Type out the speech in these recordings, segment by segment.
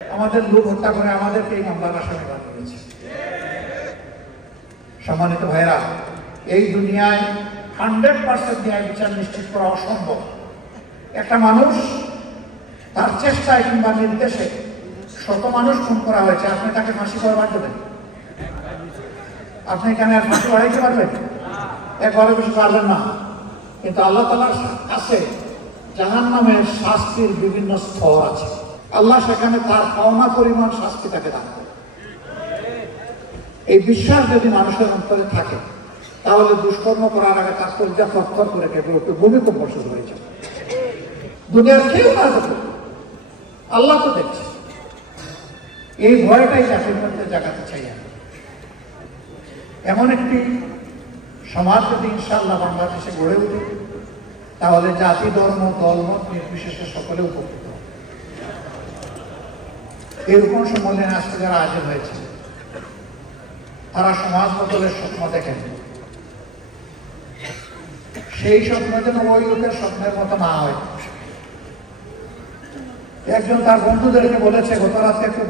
আমাদের লোক হত্যা করে আমাদেরকে এই মামলার আসামি বানিয়েছে। সম্মানিত ভাইরা, এই দুনিয়ায় 100% ন্যায় বিচার নিশ্চিত করা অসম্ভব। একটা মানুষ তার চেষ্টায় কিংবা নির্দেশে শত মানুষ খুন করা হয়েছে, আপনি তাকে ফাঁসি করবার দেবেন? আপনি এখানে আর ফাঁসি বাড়াইতে পারবেন? একবারে বেশি পারবেন না। কিন্তু আল্লাহ তাআলার কাছে জাহান্নামের শাস্তির বিভিন্ন স্তর আছে। আল্লাহ সেখানে তার পাওনা পরিমাণ শাস্তি তাকে দান করে। এই বিশ্বাস যদি মানুষের অন্তরে থাকে, তাহলে দুষ্কর্ম করার আগে তার কলজা থরথর করে কেঁপে উঠবে, ভূমিকম্প শুরু হয়ে যাবে। দুনিয়ার কেউ না দেখে, আল্লাহ তো দেখছে। এই ভয়টাই জাতির মধ্যে জাগাতে চাই আমি। এমন একটি সমাজ যদি ইনশাআল্লাহ বাংলাদেশে গড়ে ওঠে, তাহলে জাতি, ধর্ম, দলমত নির্বিশেষে সকলে উপকৃত হবে। এরকম সম্মেলনে আজকে যারা আয়োজন হয়েছে, তারা সমাজ বদলের স্বপ্ন দেখেন। সেই স্বপ্ন যেন ওই লোকের স্বপ্নের মতো না হয়। একজন তার বন্ধুদেরকে বলেছে, গত রাতে খুব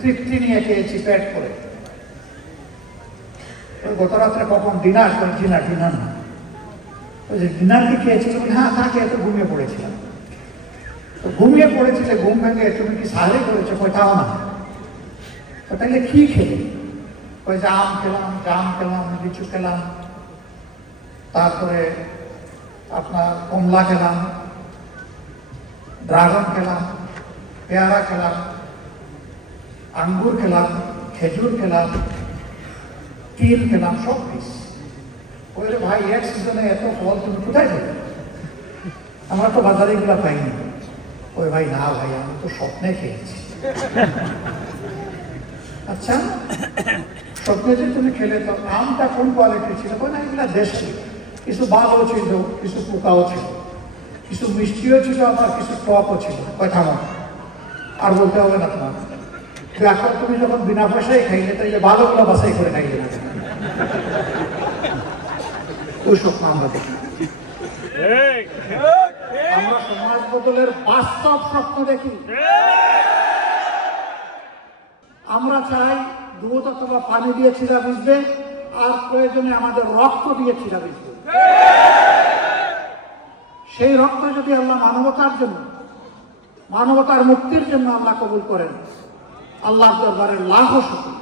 তৃপ্তি নিয়ে খেয়েছি পেট করে। গত রাত্রে কখন ডিনার করেছি? না, ডিনার না। ওই যে ডিনার কি খেয়েছিল? হ্যাঁ, তা খেয়ে তো ঘুমিয়ে পড়েছিলাম। তো ঘুমিয়ে পড়েছিলে, ঘুম ভেঙে তুমি কি সাহায্য করেছো? কোথাও না। তো তাহলে কি খেলে? ওই যে আম খেলাম, লিচু খেলাম, তারপরে আপনার কমলা খেলাম, ড্রাগন খেলাম, পেয়ারা খেলাম, আঙ্গুর খেলাম, খেজুর খেলাম, তিল খেলাম, সব পিস। ওই ভাই, এক সিজনে এত ফল তুমি কোথায় পেলে? আমরা তো বাজারে এগুলো পাইনি। ওই ভাই, না ভাই, আমি তো স্বপ্নে খেয়েছি। আচ্ছা, স্বপ্নে যে তুমি খেলে, তো আমটা কোন কোয়ালিটি ছিল? না, এগুলা দেশি। কিছু ভালো ছিল, কিছু পোকাও ছিল, কিছু মিষ্টিও ছিল, আবার কিছু টকও ছিল। কথা মত আর বলতে হবে না তোমার। এখন তুমি যখন বিনা পয়সায় খাইলে, তাইলে ভালোগুলো বাছাই করে খাইলে না। ওই স্বপ্ন আমরা দেখি। আমরা সমাজ বদলের বাস্তব স্বপ্ন দেখি। আমরা চাই দুধ অথবা পানি দিয়ে ছিঁড়া ভিজবে, আর প্রয়োজনে আমাদের রক্ত দিয়ে ছিঁড়া ভিজবে। সেই রক্ত যদি আল্লাহ মানবতার জন্য, মানবতার মুক্তির জন্য আল্লাহ কবুল করেন, আল্লাহর দরবারে লাখো শুকর।